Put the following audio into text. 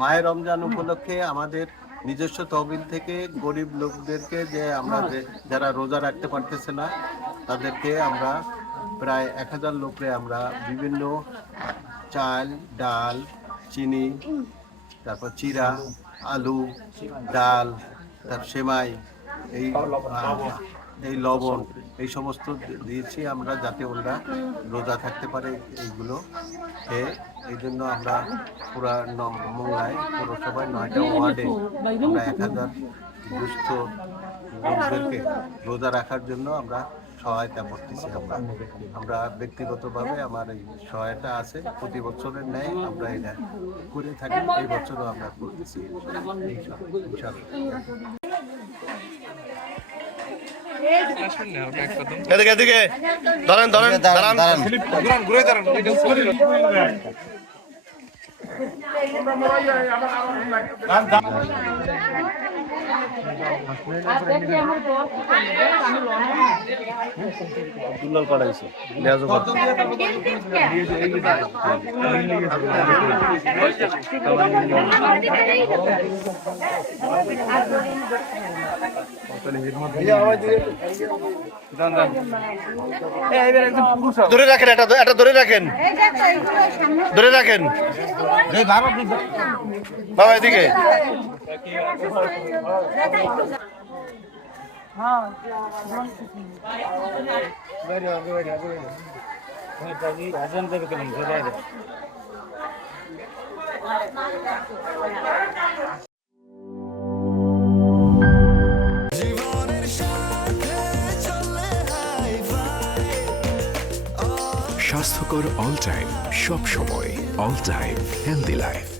মায়ের রমজান উপলক্ষে আমাদের নিজস্ব তহবিল থেকে গরিব লোকদেরকে যে আমরা যারা রোজা রাখতে পারতেছে না তাদেরকে আমরা প্রায় 1000 লোককে আমরা বিভিন্ন চাল, ডাল, চিনি, তারপর চিরা, আলু, ডাল, তার সেমাই, এই লবণ এই সমস্ত দিয়েছি আমরা যাতে ওরা রোজা থাকতে পারে এইগুলো খেয়ে। এই জন্য আমরা পুরা মোংলায় পৌরসভায় 9টা ওয়ার্ডে আমরা 1000 দুস্থ লোকদেরকে রোজা রাখার জন্য আমরা সহায়তা করতেছি। আমরা ব্যক্তিগতভাবে আমার এই সহায়তা আছে, প্রতি বছরের ন্যায় আমরা এটা করে থাকি, এই বছরও আমরা করতেছি এদিকে ধরেন ঘুরে দাঁড়ান। দুলাল পাঠাইছে ধরে রাখেন, এটা ধরে রাখেন, ধরে রাখেন বাবা এদিকে। স্বাস্থ্যকর অল টাইম, সব সময় অল টাইম হেলদি লাইফ।